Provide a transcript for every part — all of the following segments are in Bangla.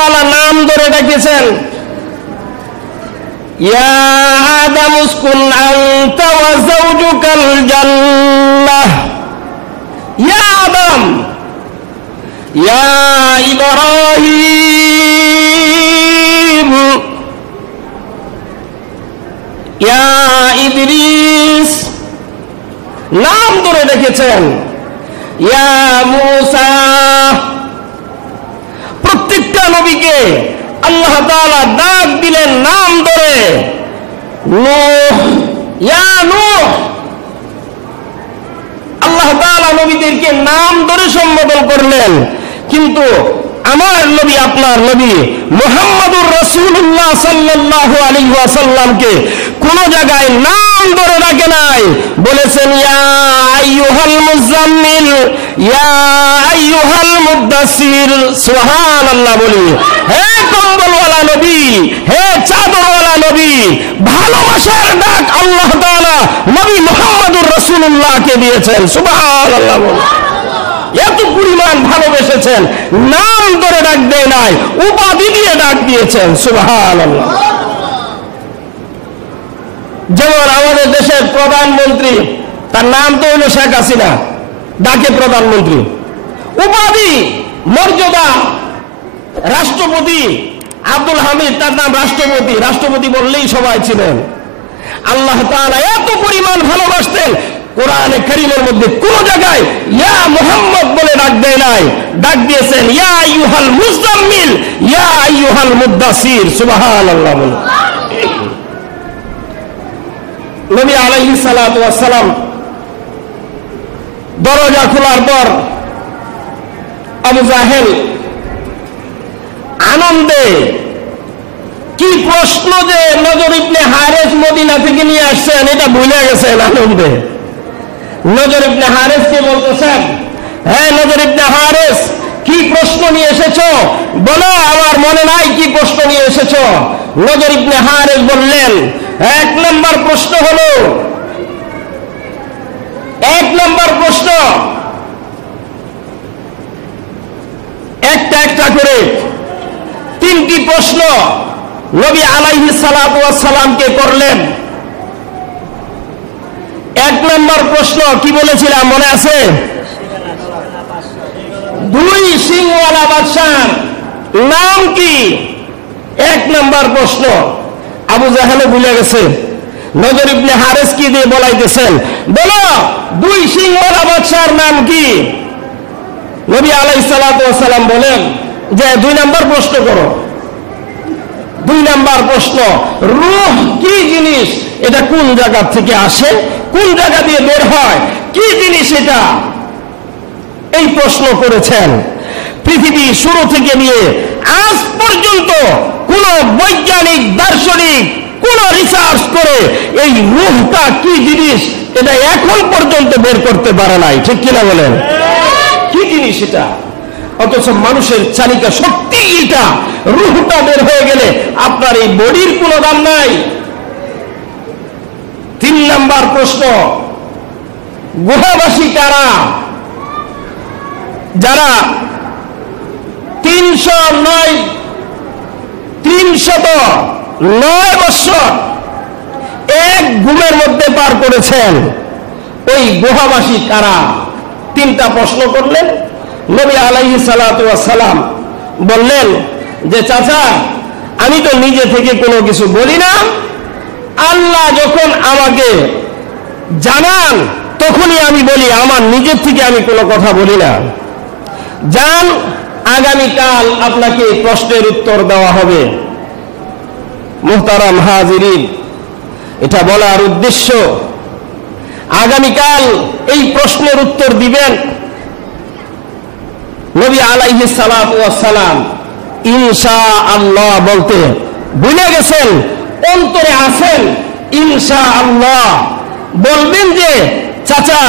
তাআলা নাম ধরে ডেকেছেন, ইয়া আদম উসকুন আনতা ওয়া যাওজুকাল জান্নাহ, ইয়া আদম, ইয়া ইব্রাহিম, ইয়া ইদ্রিস, নাম ধরে ডেকেছেন, ইয়া মূসা। প্রত্যেকটা নবীকে আল্লাহ তাআলা ডাক দিলেন নাম ধরে। নূহ, ইয়া নূহ, আল্লাহ তাআলা নবীদেরকে নাম ধরে সম্বোধন করলেন। কিন্তু আমার নবী, আপনার নবী মুহাম্মদুর রাসূলুল্লাহ সাল্লাল্লাহু আলাইহি ওয়াসাল্লামকে কোন জায়গায় নাম ধরে ডাকে নাই। বলেছেন ইয়া আইয়ুহাল মুজাম্মিল, ইয়া আইয়ুহাল মুদ্দাসির। সুবহানাল্লাহ বলি। হে কম্বলওয়ালা নবী, হে চাদরওয়ালা নবী, ভালোবাসার ডাক আল্লাহ তাআলা নবী মুহাম্মদুর রাসূলুল্লাহকে দিয়েছেন। সুবহানাল্লাহ বলি। এত পরিমাণ ভালোবেসেছেন, নাম ধরে ডাক দেয় নাই, উপাধি দিয়ে ডাক দিয়েছেন। সুবহানাল্লাহ। যেমন আমাদের দেশের প্রধানমন্ত্রী, তার নাম তো হলো শেখ হাসিনা, ডাকে প্রধানমন্ত্রী। উপাধি, মর্যাদা, রাষ্ট্রপতি আব্দুল হামিদ, তার নাম রাষ্ট্রপতি, রাষ্ট্রপতি বললেই সবাই ছিলেন। আল্লাহ তাআলা এত পরিমাণ ভালোবাসতেন, কোরআনে কারীমের মধ্যে কোন জায়গায় ইয়া মুহাম্মদ বলে ডাক দেয় নাই, ডাক দিয়েছেন ইয়া আইয়ুহাল মুজাম্মিল, ইয়া আইয়ুহাল মুদ্দাসির। সুবহানাল্লাহ। নবী আলাইহিস সালাতু ওয়াস সালাম দরজা খোলার পর আবু জাহেল আনন্দে কি প্রশ্ন যে নজর ইবনে হারেস মদিনা থেকে নিয়ে আসছেন এটা ভুলে গেছেন আনন্দে। নজর ইবনে হারেসকে বলতেছেন, হ্যাঁ নজর ইবনে হারেস, কি প্রশ্ন নিয়ে এসেছো বলো, আমার মনে নাই কি প্রশ্ন নিয়ে এসেছো। নজর ইবনে হারেস বললেন, এক নম্বর প্রশ্ন হলো, এক নম্বর প্রশ্ন, একটা একটা করে তিনটি প্রশ্ন নবী আলাইহিস সালাতু ওয়াস সালামকে করলেন। এক নম্বর প্রশ্ন কি বলেছিলাম মনে আছে? দুই সিংওয়ালা বাদশার নাম কি? এক নম্বর প্রশ্ন। আবু জাহেল ভুলে গেছে, নজর ইবনে হারেস কি দিয়ে বলাইতেছেন, বলো দুই সিংওয়ালা বাদশার নাম কি? নবী আলাইহিস সালাতু ওয়াস সালাম বলেন যে দুই নম্বর প্রশ্ন করো। দুই নম্বর প্রশ্ন, রূহ কি জিনিস, এটা কোন জায়গা থেকে আসে, কোন জায়গা দিয়ে বের হয়, কি জিনিস এটা, এই প্রশ্ন করেছেন। পৃথিবী শুরু থেকে নিয়ে আজ পর্যন্ত কোন বৈজ্ঞানিক দার্শনিক কোন রিসার্চ করে এই রূহটা কি জিনিস এটা এখন পর্যন্ত বের করতে পারে নাই। ঠিক কিনা বলেন? কি জিনিস এটা? অথচ মানুষের চালিকা শক্তি এটা। রূহটা বের হয়ে গেলে আপনার এই বডির কোনো দাম নাই। তিন নাম্বার প্রশ্ন, গুহাবাসী কারা? যারা 309 বছর এক ঘুমের মধ্যে পার করেছেন, ওই গুহাবাসী কারা? তিনটা প্রশ্ন করলেন। নবী আলাইহিস সালাতু ওয়াস সালাম বললেন যে চাচা, আমি তো নিজে থেকে কোনো কিছু বলি না, আল্লাহ যখন আমাকে জানান তখনই আমি বলি, আমার নিজের থেকে আমি কোনো কথা বলি না। যান, আগামীকাল আপনাকে প্রশ্নের উত্তর দেওয়া হবে। মুহতারাম হাজিরিন, এটা বলার উদ্দেশ্য, আগামীকাল এই প্রশ্নের উত্তর দিবেন। নবী আলাইহিস সালাতু ওয়াস সালাম ইনশাআল্লাহ বলতে ভুলে গেছেন, অন্তরে আছেন ইনশাআল্লাহ। বলবেন যে চাচা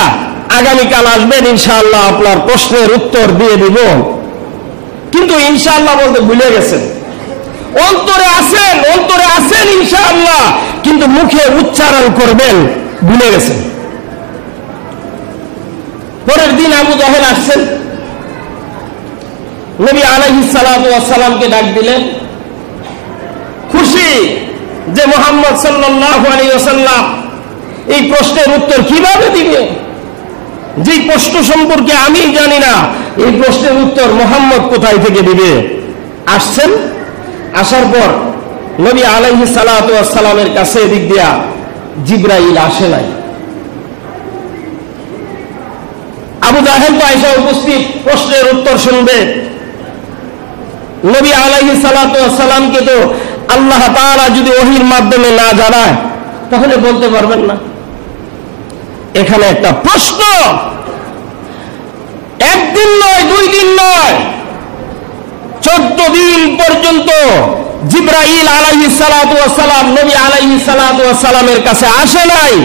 আগামীকাল আসবেন, ইনশাআল্লাহ আপনার প্রশ্নের উত্তর দিয়ে দিব, কিন্তু ইনশাআল্লাহ বলতে ভুলে গেছেন। অন্তরে আছেন ইনশাআল্লাহ, কিন্তু মুখে উচ্চারণ করবেন ভুলে গেছেন। পরের দিন আবু জাহেল আসছেন, নবী আলাইহিস সালাতু ওয়াস সালামকে ডাক দিলেন, খুশি যে মুহাম্মদ সাল্লাল্লাহু আলাইহি ওয়াসাল্লাম এই প্রশ্নের উত্তর কিভাবে দিবে, যে প্রশ্ন সম্পর্কে আমি জানি না, এই প্রশ্নের উত্তর মুহাম্মদ কোথায় থেকে দিবে। আসছেন, আসার পর নবী আলাইহিস সালাতু ওয়াস সালামের কাছে এদিক দিয়া জিবরাইল আসে নাই। আবু জাহেল তো আয়েশা উপস্থিত, প্রশ্নের উত্তর শুনবে। নবী আলাইহিস সালাতু ওয়াস সালামকে তো আল্লাহ তাআলা যদি ওহীর মাধ্যমে না জানায় তাহলে বলতে পারবেন না। এখানে একটা প্রশ্ন, একদিন নয়, 2 দিন নয়, 14 দিন পর্যন্ত জিবরাইল আলাইহিস সালাতু ওয়াস সালাম নবী আলাইহিস সালাতু ওয়াস সালামের কাছে আসে নাই।